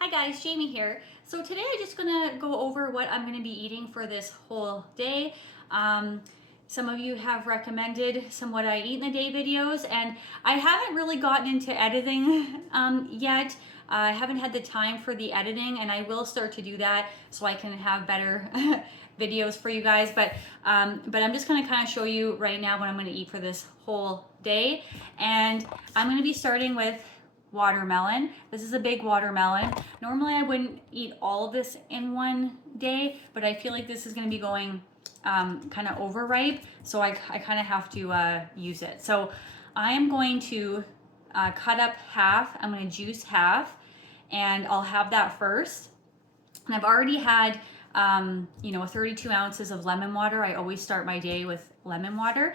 Hi guys, Jamie here. So today I'm just gonna go over what I'm gonna be eating for this whole day. Some of you have recommended some what I eat in a day videos, and I haven't really gotten into editing yet. I haven't had the time for the editing, and I will start to do that so I can have better videos for you guys. But I'm just gonna kind of show you right now what I'm gonna eat for this whole day, and I'm gonna be starting with watermelon. This is a big watermelon. Normally I wouldn't eat all of this in one day, but I feel like this is going to be going kind of overripe, so I kind of have to use it. So I am going to cut up half. I'm going to juice half, and I'll have that first. And I've already had 32 ounces of lemon water. I always start my day with lemon water.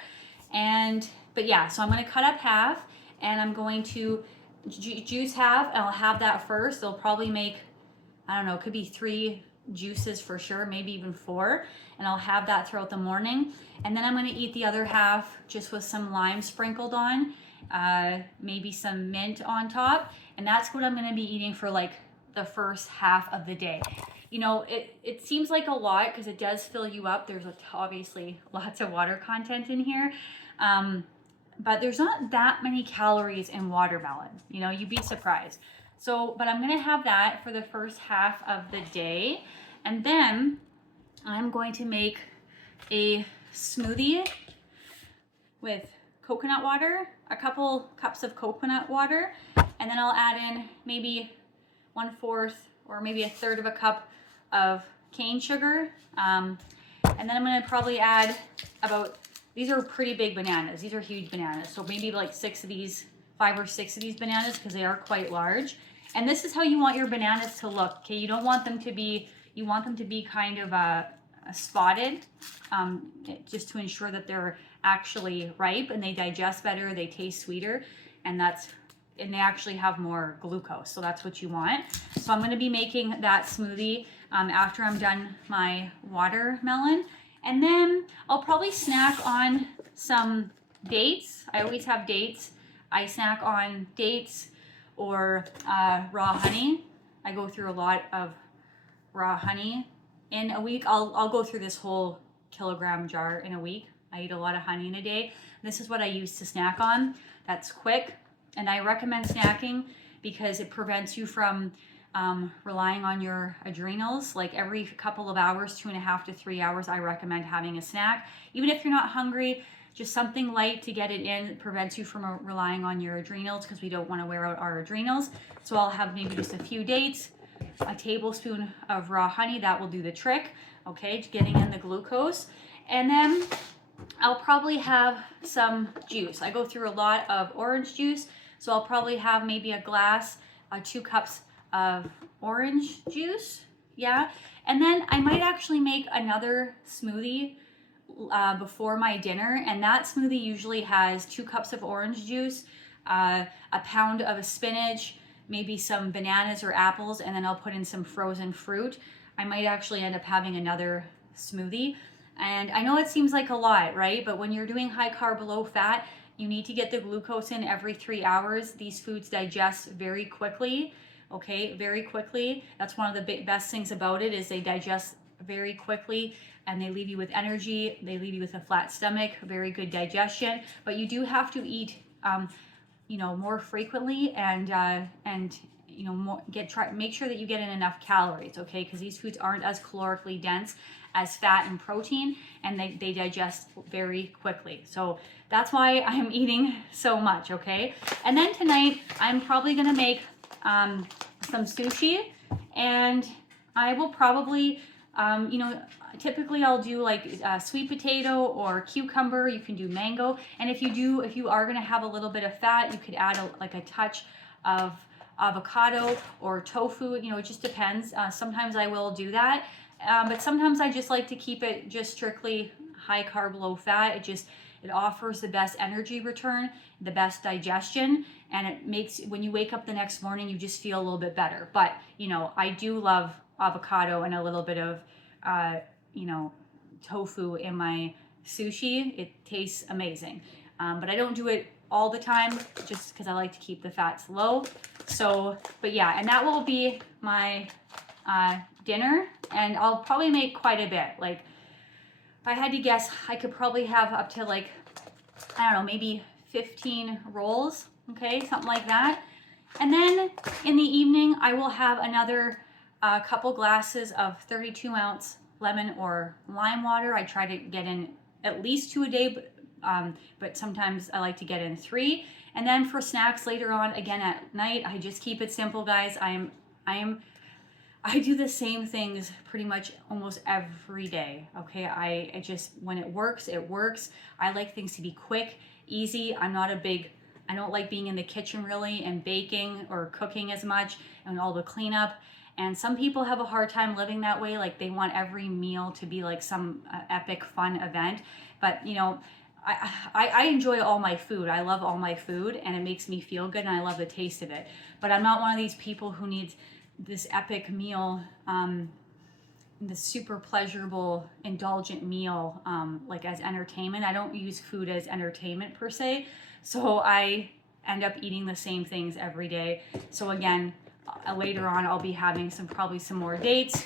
But yeah, so I'm going to cut up half, and I'm going to juice half, and I'll have that first. They'll probably make, I don't know, it could be 3 juices for sure, maybe even 4, and I'll have that throughout the morning. And then I'm going to eat the other half just with some lime sprinkled on, maybe some mint on top, and that's what I'm going to be eating for like the first half of the day. You know, it seems like a lot because it does fill you up. There's obviously lots of water content in here. But there's not that many calories in watermelon. You know, you'd be surprised. So, but I'm gonna have that for the first half of the day. And then I'm going to make a smoothie with coconut water, a couple cups of coconut water, and then I'll add in maybe 1/4 or maybe 1/3 of a cup of cane sugar. And then I'm gonna probably add about, these are pretty big bananas. These are huge bananas. So maybe like 6 of these, 5 or 6 of these bananas, because they are quite large. And this is how you want your bananas to look. Okay, you don't want them to be, you want them to be kind of spotted, just to ensure that they're actually ripe and they digest better, they taste sweeter, and they actually have more glucose. So that's what you want. So I'm gonna be making that smoothie after I'm done my watermelon. And then I'll probably snack on some dates. I always have dates. I snack on dates or raw honey. I go through a lot of raw honey in a week. I'll go through this whole kilogram jar in a week. I eat a lot of honey in a day. This is what I use to snack on. That's quick. And I recommend snacking because it prevents you from relying on your adrenals. Like every couple of hours, 2.5 to 3 hours, I recommend having a snack. Even if you're not hungry, just something light to get it in. It prevents you from relying on your adrenals because we don't want to wear out our adrenals. So I'll have maybe just a few dates, a tablespoon of raw honey. That will do the trick, okay, to getting in the glucose. And then I'll probably have some juice. I go through a lot of orange juice, so I'll probably have maybe a glass, 2 cups of orange juice, yeah. And then I might actually make another smoothie before my dinner, and that smoothie usually has 2 cups of orange juice, a pound of spinach, maybe some bananas or apples, and then I'll put in some frozen fruit. I might actually end up having another smoothie. And I know it seems like a lot, right? But when you're doing high carb, low fat, you need to get the glucose in every 3 hours. These foods digest very quickly. Okay, very quickly. That's one of the best things about it, is they digest very quickly and they leave you with energy. They leave you with a flat stomach, very good digestion. But you do have to eat, more frequently and make sure that you get in enough calories. Okay, because these foods aren't as calorically dense as fat and protein, and they digest very quickly. So that's why I'm eating so much. Okay, and then tonight I'm probably gonna make some sushi, and I will probably, typically I'll do like sweet potato or cucumber. You can do mango, and if you are gonna have a little bit of fat, you could add a touch of avocado or tofu. It just depends. Sometimes I will do that, but sometimes I just like to keep it just strictly high carb, low fat. It offers the best energy return, the best digestion, and it makes, when you wake up the next morning, you just feel a little bit better. But, I do love avocado and a little bit of, tofu in my sushi. It tastes amazing. But I don't do it all the time just because I like to keep the fats low. So, but yeah, and that will be my dinner, and I'll probably make quite a bit. Like, if I had to guess, I could probably have up to like, I don't know, maybe 15 rolls, okay, something like that. And then in the evening, I will have another couple glasses of 32-ounce lemon or lime water. I try to get in at least 2 a day, but sometimes I like to get in 3. And then for snacks later on, again at night, I just keep it simple, guys. I do the same things pretty much almost every day, okay? I just, when it works, it works. I like things to be quick, easy. I don't like being in the kitchen really and baking or cooking as much and all the cleanup. And some people have a hard time living that way. Like, they want every meal to be like some epic fun event. But you know, I enjoy all my food. I love all my food, and it makes me feel good, and I love the taste of it. But I'm not one of these people who needs this epic meal, this super pleasurable, indulgent meal, like as entertainment. I don't use food as entertainment per se. So I end up eating the same things every day. So again, later on, I'll be having probably some more dates,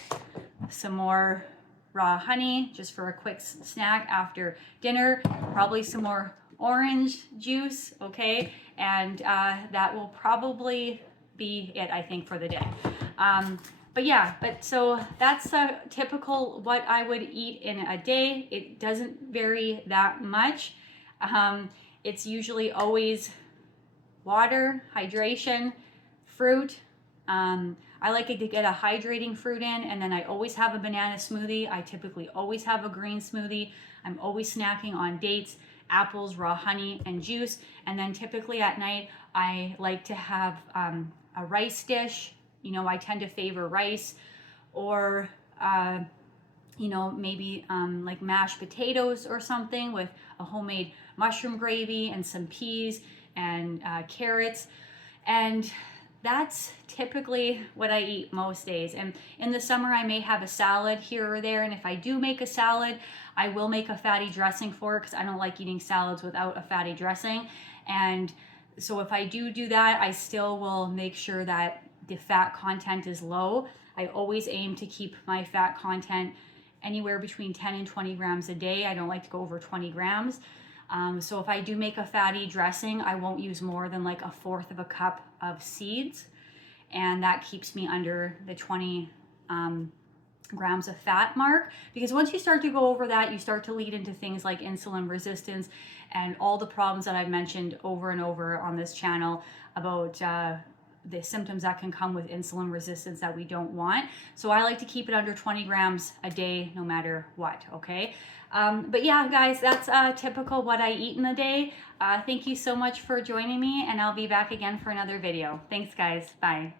some more raw honey, just for a quick snack after dinner, probably some more orange juice, okay? And that will probably be it, I think, for the day. But yeah, so that's a typical what I would eat in a day. It doesn't vary that much. It's usually always water, hydration, fruit. I like to get a hydrating fruit in, and then I always have a banana smoothie. I typically always have a green smoothie. I'm always snacking on dates, apples, raw honey, and juice. And then typically at night, I like to have a rice dish. You know, I tend to favor rice, or you know, maybe like mashed potatoes or something with a homemade mushroom gravy and some peas and carrots. And that's typically what I eat most days. And in the summer, I may have a salad here or there. And if I do make a salad, I will make a fatty dressing for it, because I don't like eating salads without a fatty dressing. And so if I do that, I still will make sure that the fat content is low. I always aim to keep my fat content anywhere between 10 and 20 grams a day. I don't like to go over 20 grams. So if I do make a fatty dressing, I won't use more than like 1/4 of a cup of seeds. And that keeps me under the 20 grams of fat mark. Because once you start to go over that, you start to lead into things like insulin resistance and all the problems that I've mentioned over and over on this channel about the symptoms that can come with insulin resistance that we don't want. So I like to keep it under 20 grams a day, no matter what, okay? But yeah, guys, that's typical what I eat in a day. Thank you so much for joining me, and I'll be back again for another video. Thanks, guys. Bye.